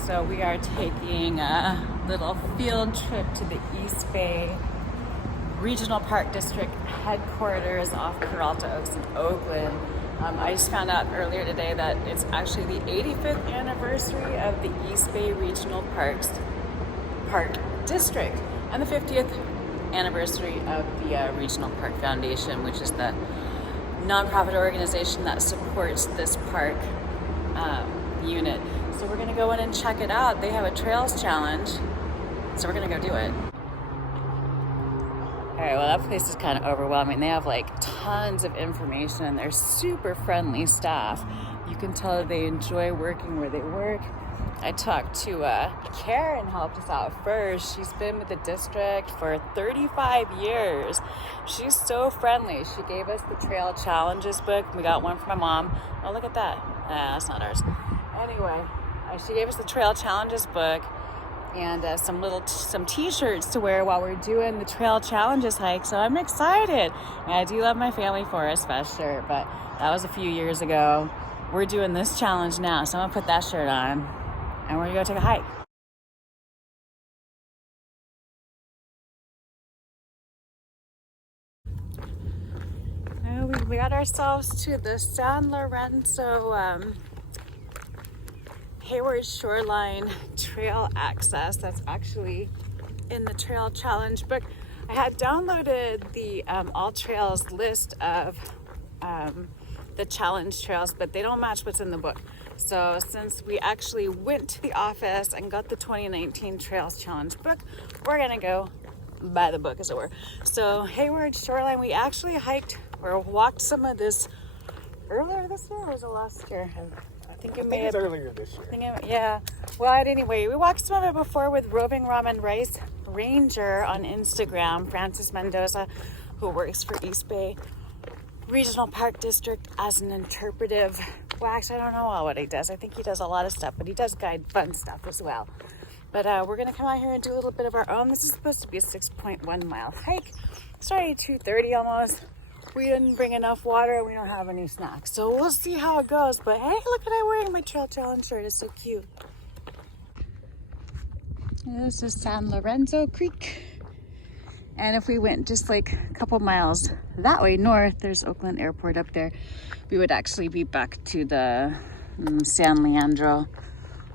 So we are taking a little field trip to the East Bay Regional Park District headquarters off Peralta Oaks in Oakland. I just found out earlier today that it's actually the 85th anniversary of the East Bay Regional Park District and the 50th anniversary of the Regional Park Foundation, which is the nonprofit organization that supports this park unit. So we're gonna go in and check it out. They have a trails challenge, so we're gonna go do it. All right, well, that place is kind of overwhelming. They have like tons of information and they're super friendly staff. You can tell that they enjoy working where they work. I talked to Karen, helped us out first. She's been with the district for 35 years. She's so friendly. She gave us the Trail Challenges book. We got one for my mom. Oh, look at that. That's not ours. Anyway, she gave us the Trail Challenges book and some t-shirts to wear while we're doing the Trail Challenges hike. So I'm excited. And I do love my Family Forest Fest shirt, but that was a few years ago. We're doing this challenge now, so I'm gonna put that shirt on and we're gonna go take a hike. We got ourselves to the San Lorenzo Hayward Shoreline trail access. That's actually in the Trail Challenge book. I had downloaded the all trails list of the challenge trails, but they don't match what's in the book. So since we actually went to the office and got the 2019 Trails Challenge book, we're gonna go buy the book, as it were. So Hayward Shoreline, we actually hiked or walked some of this earlier this year, or was it last year? I think it was earlier this year. Yeah. Well, anyway, we walked some of it before with Roving Ramen Rice Ranger on Instagram, Francis Mendoza, who works for East Bay Regional Park District as an interpretive. Well, actually, I don't know what he does. I think he does a lot of stuff, but he does guide fun stuff as well. But we're going to come out here and do a little bit of our own. This is supposed to be a 6.1 mile hike. Starting at 2:30 almost. We didn't bring enough water. We don't have any snacks. So we'll see how it goes. But hey, look at I'm wearing my Trail Challenge shirt. It's so cute. This is San Lorenzo Creek. And if we went just like a couple miles that way north, there's Oakland Airport up there. We would actually be back to the San Leandro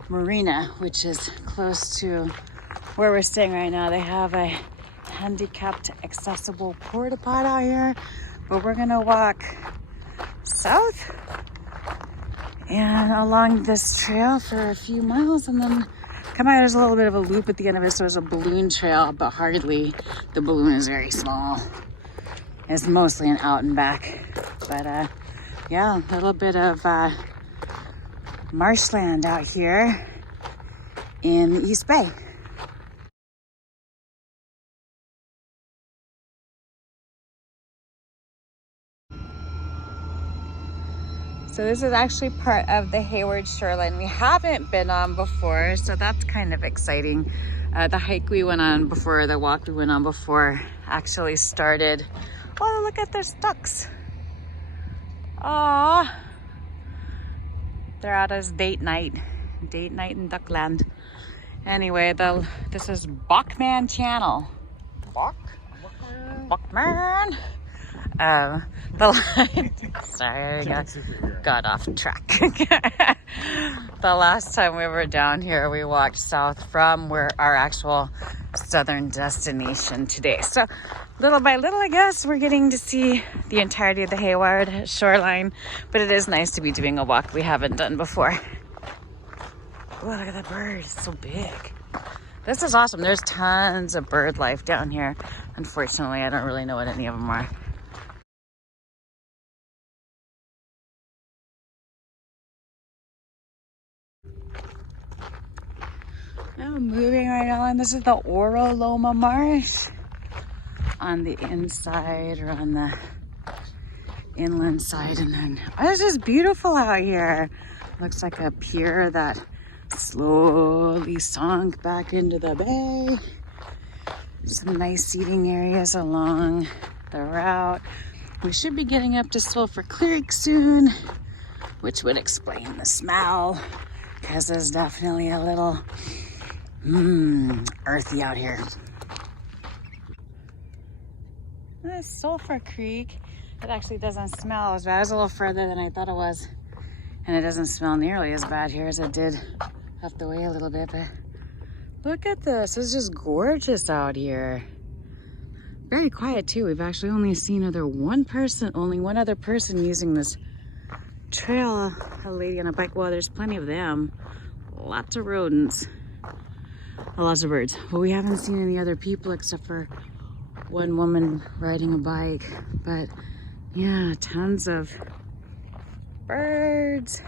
Marina, which is close to where we're staying right now. They have a handicapped accessible porta pot out here. But we're gonna walk south and along this trail for a few miles and then come out. There's a little bit of a loop at the end of it, so it's a balloon trail, but hardly. The balloon is very small. It's mostly an out and back. But yeah, a little bit of marshland out here in the East Bay. So this is actually part of the Hayward Shoreline we haven't been on before, so that's kind of exciting. The hike we went on before, the walk we went on before actually started. Oh, look at those ducks. Aww. They're at us date night in Duckland. Anyway, this is Bachman Channel. Bachman. Sorry, I got off track. The last time we were down here, we walked south from where our actual southern destination today. So little by little, I guess, we're getting to see the entirety of the Hayward Shoreline, but it is nice to be doing a walk we haven't done before. Oh, look at that bird, it's so big. This is awesome. There's tons of bird life down here. Unfortunately, I don't really know what any of them are. Now moving right on, this is the Oroloma Marsh on the inside or on the inland side, and then it's just beautiful out here. Looks like a pier that slowly sunk back into the bay. Some nice seating areas along the route. We should be getting up to Sulphur Creek soon, which would explain the smell because there's definitely a little earthy out here. This Sulphur Creek, it actually doesn't smell as bad. It was a little further than I thought it was. And it doesn't smell nearly as bad here as it did up the way a little bit. But look at this. It's just gorgeous out here. Very quiet too. We've actually only seen only one other person using this trail. A lady on a bike. Well, there's plenty of them. Lots of rodents. Lots of birds. But we haven't seen any other people except for one woman riding a bike. But yeah, tons of birds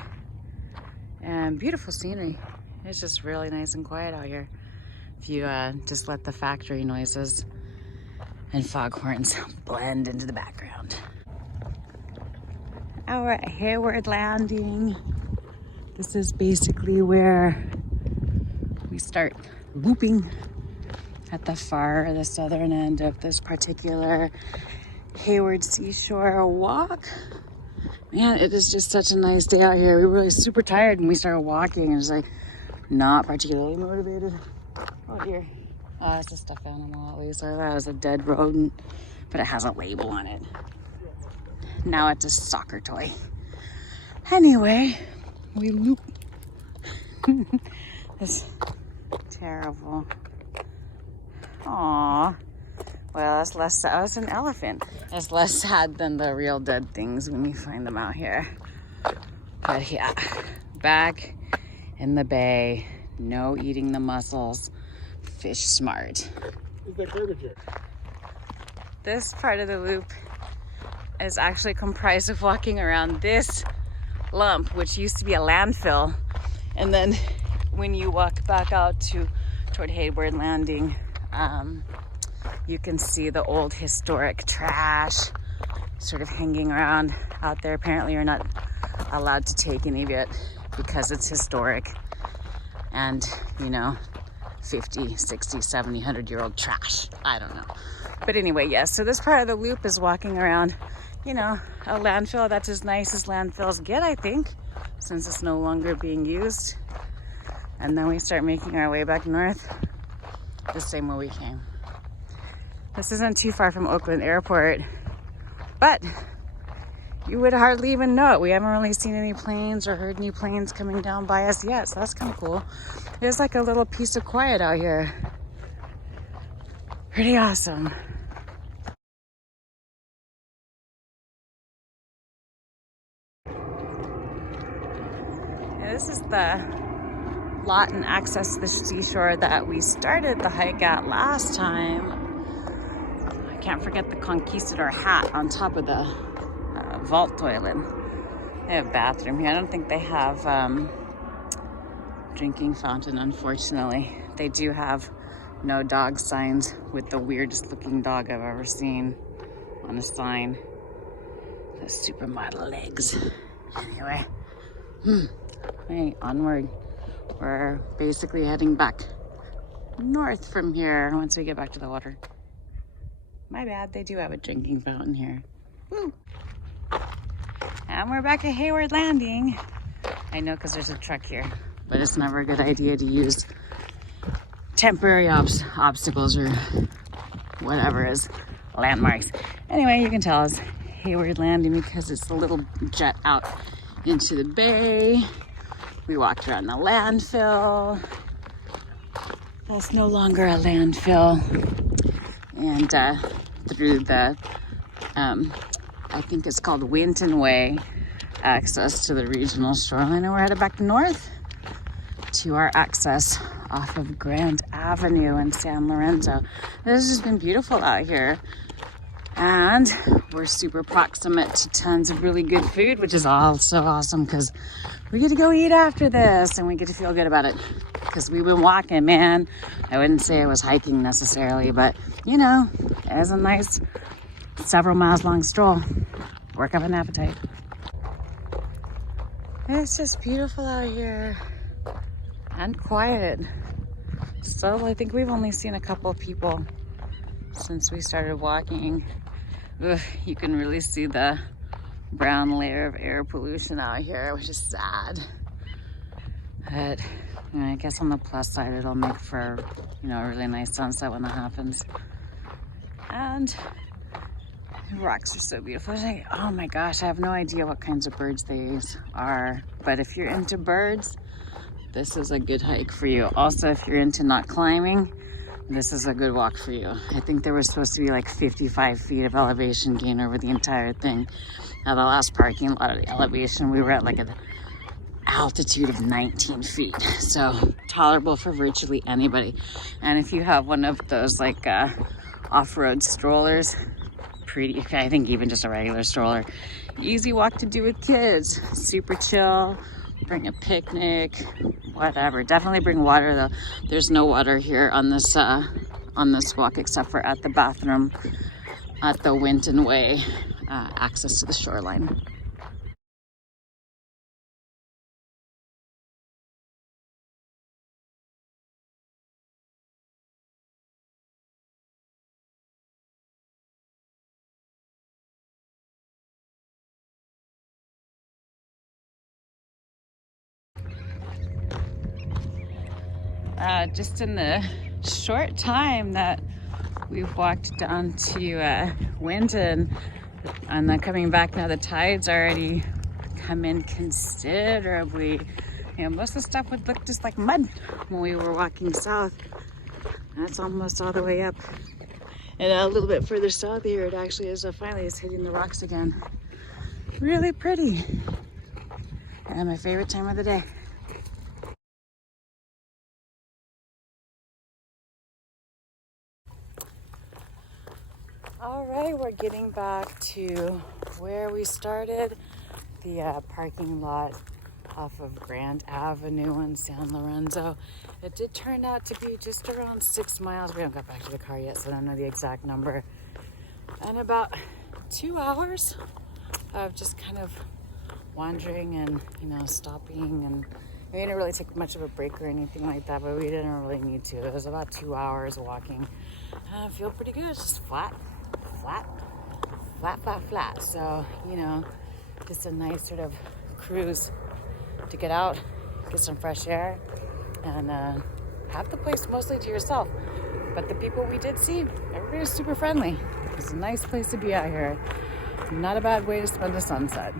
and beautiful scenery. It's just really nice and quiet out here. If you just let the factory noises and foghorns blend into the background. Now we're at Hayward Landing. This is basically where we start looping at the southern end of this particular Hayward Seashore walk. Man, it is just such a nice day out here. We were really super tired when we started walking and it's like not particularly motivated. Oh dear. Oh, it's a stuffed animal at least. I thought it was a dead rodent, but it has a label on it. Now it's a soccer toy. Anyway, we loop. It's terrible. Aww. Well, that's less sad. Oh, it's an elephant. It's less sad than the real dead things when you find them out here. But yeah, back in the bay. No eating the mussels. Fish smart. Is that garbage here? This part of the loop is actually comprised of walking around this lump, which used to be a landfill. And then when you walk back out toward Hayward Landing, you can see the old historic trash sort of hanging around out there. Apparently you're not allowed to take any of it because it's historic and, 50, 60, 70, 100-year-old trash. I don't know. But anyway, yes, so this part of the loop is walking around, a landfill that's as nice as landfills get, I think, since it's no longer being used. And then we start making our way back north the same way we came. This isn't too far from Oakland Airport, but you would hardly even know it. We haven't really seen any planes or heard any planes coming down by us yet, so that's kind of cool. There's like a little piece of quiet out here. Pretty awesome. Yeah, this is the lot and access to the seashore that we started the hike at last time. I can't forget the conquistador hat on top of the vault toilet. They have a bathroom here. I don't think they have drinking fountain, unfortunately. They do have no dog signs with the weirdest looking dog I've ever seen on a sign. The supermodel legs. Anyway, hey, onward. We're basically heading back north from here once we get back to the water. My bad, they do have a drinking fountain here. Woo! And we're back at Hayward Landing. I know, because there's a truck here, but it's never a good idea to use temporary obstacles or whatever as landmarks. Anyway, you can tell it's Hayward Landing because it's a little jet out into the bay. We walked around the landfill. That's no longer a landfill. And through the, I think it's called Winton Way, access to the regional shoreline. And we're headed back north to our access off of Grand Avenue in San Lorenzo. This has been beautiful out here. And we're super proximate to tons of really good food, which is also awesome because we get to go eat after this and we get to feel good about it because we've been walking, man. I wouldn't say I was hiking necessarily, but it was a nice several miles long stroll. Work up an appetite. It's just beautiful out here and quiet. So I think we've only seen a couple of people since we started walking. Ugh, you can really see the brown layer of air pollution out here, which is sad. But I guess on the plus side, it'll make for, you know, a really nice sunset when that happens. And the rocks are so beautiful. Like, oh my gosh, I have no idea what kinds of birds these are. But if you're into birds, this is a good hike for you. Also, if you're into not climbing, this is a good walk for you. I think there was supposed to be like 55 feet of elevation gain over the entire thing. At the last parking lot of the elevation, we were at like an altitude of 19 feet. So tolerable for virtually anybody. And if you have one of those like off-road strollers, pretty, I think even just a regular stroller, easy walk to do with kids. Super chill, bring a picnic, whatever. Definitely bring water though. There's no water here on this walk except for at the bathroom at the Winton Way access to the shoreline. Just in the short time that we've walked down to Winton and then coming back now, the tide's already come in considerably. You know, most of the stuff would look just like mud when we were walking south. That's almost all the way up. And a little bit further south here, it actually is finally is hitting the rocks again. Really pretty. And my favorite time of the day. All right, we're getting back to where we started, the parking lot off of Grand Avenue in San Lorenzo. It did turn out to be just around 6 miles. We haven't got back to the car yet, so I don't know the exact number. And about 2 hours of just kind of wandering and, you know, stopping. And we didn't really take much of a break or anything like that, but we didn't really need to. It was about 2 hours of walking. I feel pretty good. It's just flat. So, you know, just a nice sort of cruise to get out, get some fresh air, and have the place mostly to yourself. But the people we did see, everybody was super friendly. It's a nice place to be out here. Not a bad way to spend a sunset.